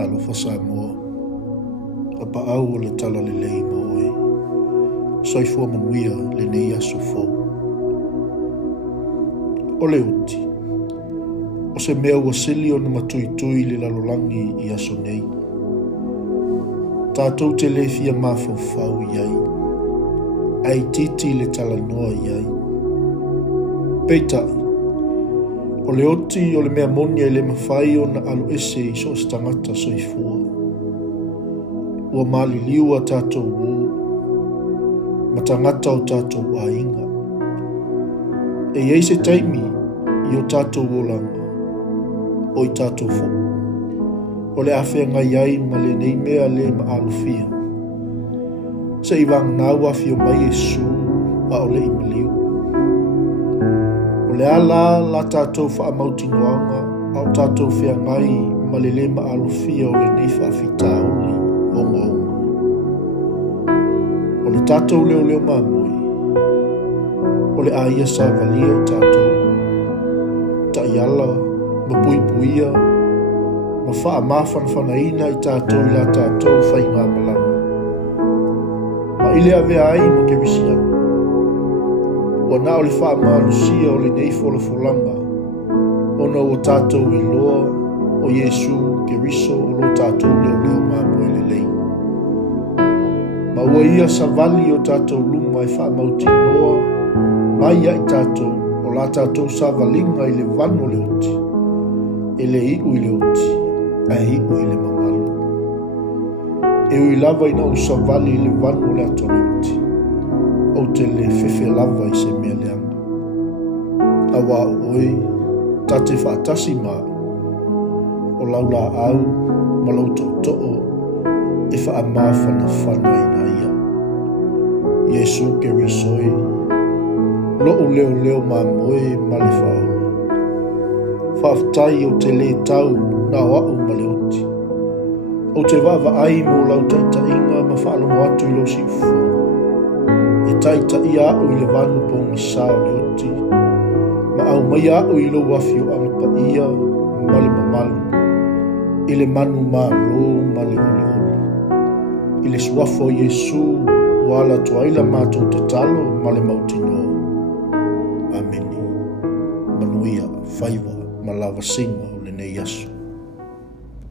whaalofa sa moa. APAAU o le TALALELEI mo oe. Soifua manuia le nei aso fou. O le uti. O se mea ua sili o na matui le lalolangi i aso nei. Tātou te le fia mawhawhau iai. Ai titi le talanoa iai. Peitai. O le oti o le mea monia i le mawhai o na alu ese i so stangata soifua. Ua mali liua tātou o. Matangata o tātou a inga. E iei se taimi i o tātou o langa. O i tātou fo. O le awhia ngai ai ma le nei mea le ma alufia. Se i wang nau awhia mai e su a o le imaliu. O le ala la tātou wha amauti noanga au tātou whia ngai ma le ma alufia o le nei whaafita oli o ngaunga. O le tātou leo leo mamoi. O le aia sa valia o tātou. Ta iala, ma puipuia, ma wha mawhanwhanaina i tātou i la tātou whai ngā malama. Ma ile a vea ai ma ke wisiana. Wa na o le wha maalusia o le nei wholawholanga. Ona o tātou i loa o Yesu ke riso o lo tātou leo leo māmoe le lei. Ma ua ia sa vali o tātou luma e wha mauti noa, mai ai tātou o la tātou sa valinga i le vano le oti. E le iu i le oti, a iu i le mamalu. E ui lava ina o sa vali i le vano le ato le oti. O te le fefe lava i se mea leanga. A wā oi, tate whaatasi mā. O laula au, ma lau to'o, e wha amawhana whana ina ia. Yesu ke risoi, lo leo leo ma moe ma le whao. Whaaftai o te le tau na wau ma le oti. O te wawa ai mo lau taita inga ma whaalongo atu i lo sifu. E taita i au i le vanu pōngi sao le oti. Ma au mai au i lo wafio amapa ia ma le mamalu. I le manu ma lo ma le oli oli. I le suafo Yesu wala tuaila mātou te talo ma le mautinoa. Ameni. Manuia, whaiwa, ma lava singa o le nei aso.